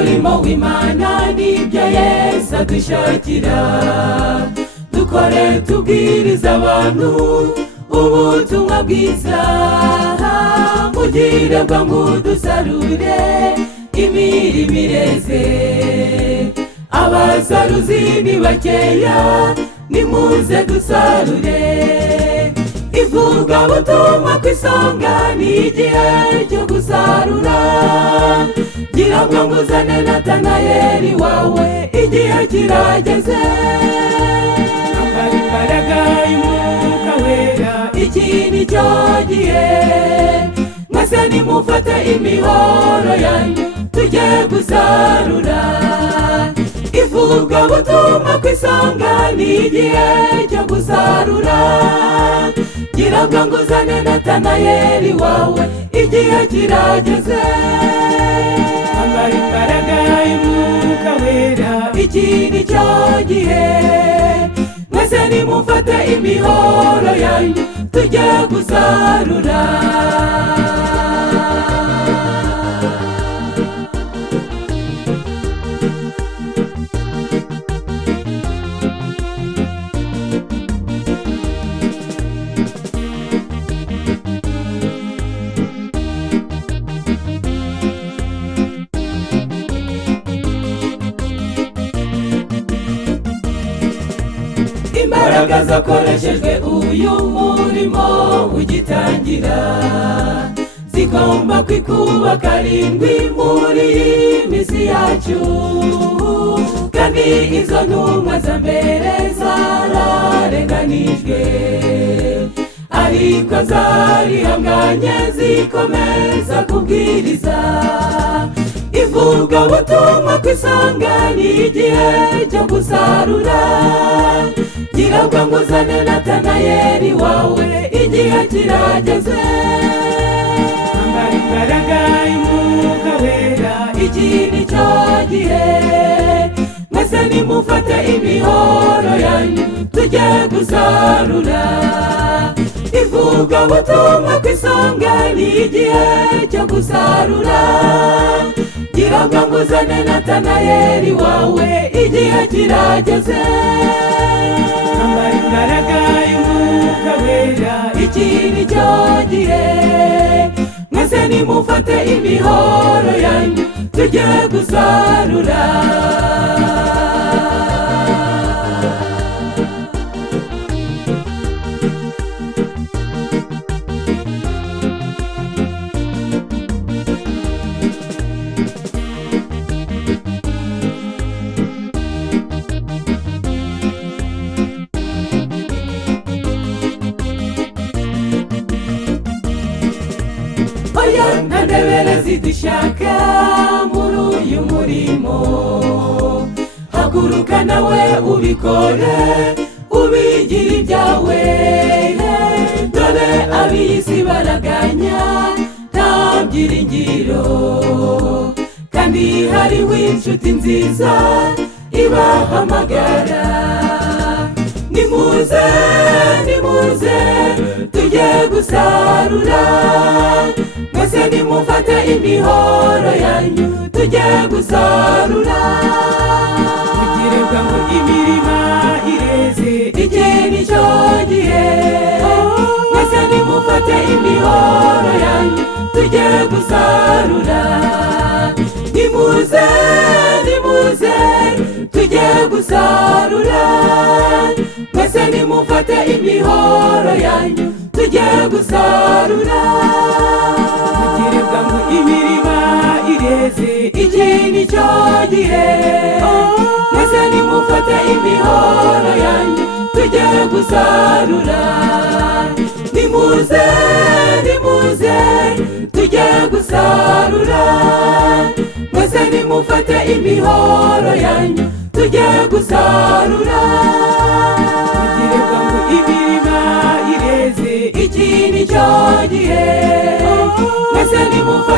umurimo w'Imana nibyo Yesu adushakira. Dukore tubwiriza abantu ubutumwa bwiza, mugire bwangu dusarure imirimo ireze. Abasaruzi ni bakeya, nimuze dusarure. Ivugabutumwa ku isonga, ni igihe cyo gusarura. Gira bwangu uzane Natanayeli wawe, igihe kirageze. Ambara imbaraga y'Umwuka Wera, iki ni cyo gihe. Mwese nimufate imihoro yanyu, tujye gusarura. Ivugabutumwa ku isonga, ni igihe cyo gusarura. Gira bwangu uzane Natanayeli wawe, igihe kirageze. Ambara imbaraga y'Umwuka Wera, iki ni cyo gihe. Mwese nimufate imihoro yanyu, tujye gusarura. Imbaraga zakoreshejwe uyu murimo ugitangira, zigomba kwikuba karindwi muri iyi minsi yacu. Kandi izo ntumwa za mbere zararenganijwe, ariko zarihanganye zikomeza kubwiriza. Ivugabutumwa ku isonga, ni igihe cyo gusarura. Gira bwangu uzane Natanayeli wawe, igihe kirageze. Ambara imbaraga y'Umwuka Wera, iki ni cyo gihe. Mwese nimufate imihoro yanyu, tujye gusarura. Ivugabutumwa ku isonga, ni igihe cyo gusarura. Gira bwangu uzane Natanayeli wawe, igihe kirageze. Ambara imbaraga y'Umwuka Wera, iki ni cyo gihe. Mwese nimufate imihoro yanyu, tujye gusarura. Oya ntandebere zidushaka muri uyu murimo. Haguruka nawe ubikore, ubigire ibyawe. Dore ab'isi baraganya, nta byiringiro. Kandi hariho inshuti nziza ibahamagara. Nimuze, nimuze, tujye gusarura. Mwese nimufate imihoro yanyu, tujye gusarura. Mugire bwangu imirima ireze, iki ni cyo gihe. Mwese nimufate imihoro yanyu, tujye gusarura. Nimuze, nimuze, tujye gusarura. Mwese nimufate imihoro yanyu, tujye gusarura. Mugire bwangu imirima ireze, iki ni cyo gihe. Mwese nimufate imihoro yanyu, tujye gusarura. Nimuze, nimuze, tujye gusarura. Mwese nimufate imihoro yanyu, tujye gusarura. Mugire bwangu imirima ireze, iki ni cyo gihe. Mwese nimufate